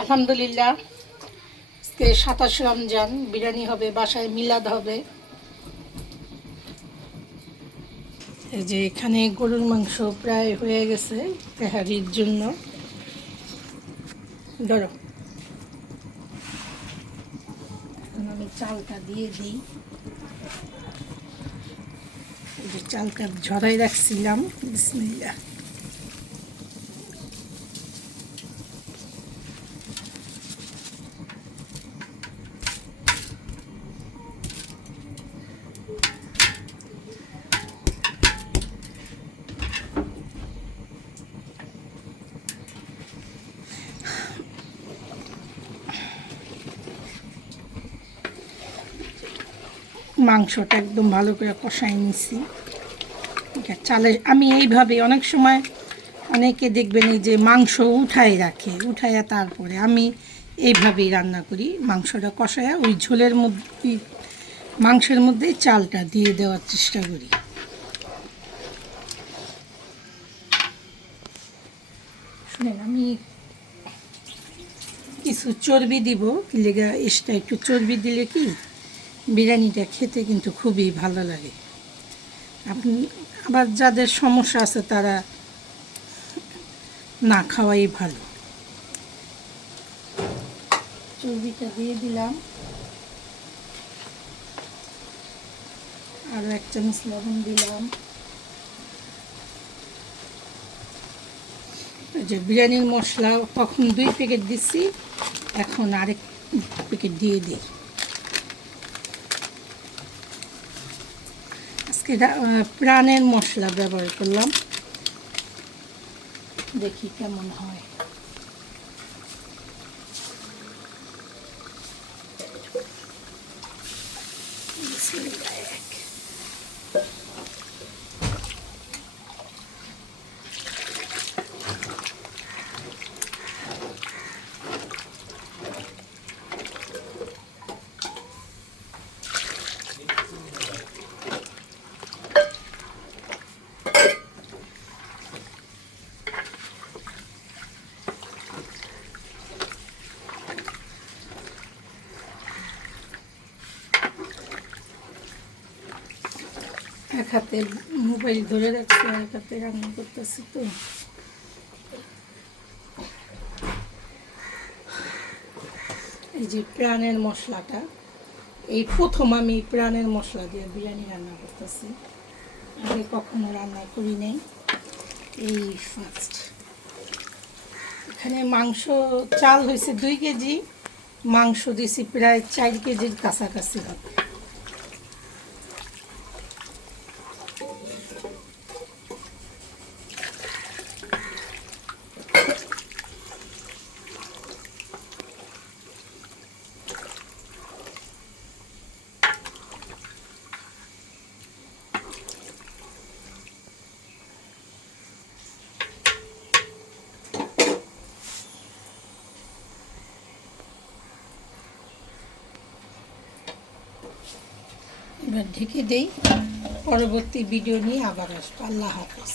আলহামদুলিল্লাহ, আজকে 27 রমজান, বিরিয়ানি হবে, বাসায় মিলাদ হবে। এই যে এখানে গরুর মাংস প্রায় হয়ে গেছে তেহারির জন্য। ধরো, এখন আমি চালটা দিয়ে দিই। এই যে চালটা ঝরাই রাখছিলাম। বিসমিল্লাহ। মাংসটা একদম ভালো করে কষাই নিছি। চালে আমি এইভাবে, অনেক সময় অনেকে দেখবেন এই যে মাংস উঠায় রাখে, উঠাইয়া তারপরে আমি এইভাবেই রান্না করি। মাংসটা কষায়া ওই ঝোলের মধ্যে, মাংসের মধ্যে চালটা দিয়ে দেওয়ার চেষ্টা করি। শুনেন, আমি কিছু চর্বি দিব, কি লেগে এক্সট্রা একটু চর্বি দিলে কি বিরিয়ানিটা খেতে কিন্তু খুবই ভালো লাগে। আপনি আবার যাদের সমস্যা আছে তারা না খাওয়াই ভালো। চর্বিটা দিয়ে দিলাম, আরও 1 চামচ লবণ দিলাম। যে বিরিয়ানির মশলা তখন 2 প্যাকেট দিচ্ছি, এখন আরেক প্যাকেট দিয়ে দিই। আজকে প্রাণের মশলা ব্যবহার করলাম, দেখি কেমন হয়। এক হাতে মোবাইল ধরে রাখছি, এক হাতে রান্না করতেছি। তো এই যে প্রাণের মশলাটা, এই প্রথম আমি প্রাণের মশলা দিয়ে বিরিয়ানি রান্না করতেছি। আগে কখনো রান্না করি নাই, এই ফার্স্ট। এখানে মাংস চাল হয়েছে 2 কেজি, মাংস দিয়েছি প্রায় 4 কেজির কাছাকাছি হবে। এবার ঢেকে দেই, পরবর্তী ভিডিও নিয়ে আবার আসবো। আল্লাহ হাফেজ।